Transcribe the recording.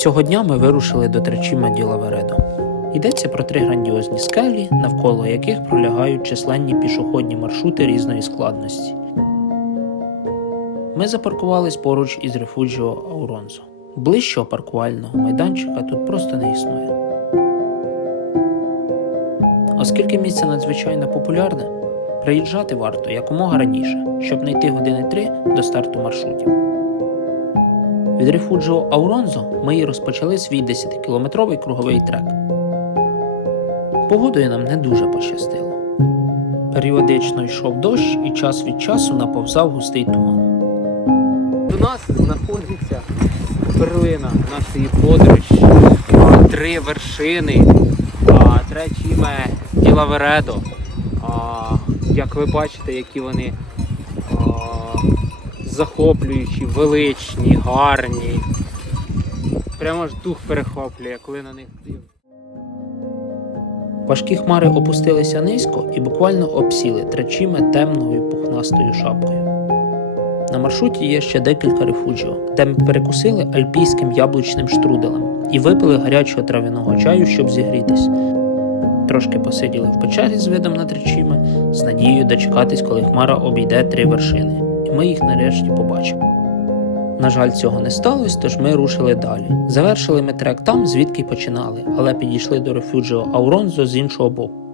Цього дня ми вирушили до Tre Cime di Lavaredo. Йдеться про 3 грандіозні скелі, навколо яких пролягають численні пішохідні маршрути різної складності. Ми запаркувались поруч із Рефуджіо Ауронзо. Ближчого паркувального майданчика тут просто не існує. Оскільки місце надзвичайно популярне, приїжджати варто якомога раніше, щоб не йти години 3 до старту маршрутів. Від Рефуджіо Ауронзо ми і розпочали свій 10-кілометровий круговий трек. Погодою нам не дуже пощастило. Періодично йшов дощ і час від часу наповзав густий туман. У нас знаходиться перлина нашої подорожі, 3 вершини, Tre Cime di Lavaredo. Як ви бачите, які вони захоплюючі, величні, гарні. Прямо ж дух перехоплює, коли на них дивишся. Важкі хмари опустилися низько і буквально обсіли Tre Cime темною пухнастою шапкою. На маршруті є ще декілька рефуджіо, де ми перекусили альпійським яблучним штруделем і випили гарячого трав'яного чаю, щоб зігрітись. Трошки посиділи в печері з видом на Tre Cime, з надією дочекатись, коли хмара обійде 3 вершини, і ми їх нарешті побачимо. На жаль, цього не сталося, тож ми рушили далі. Завершили ми трек там, звідки й починали, але підійшли до Рефуджіо Ауронзо з іншого боку.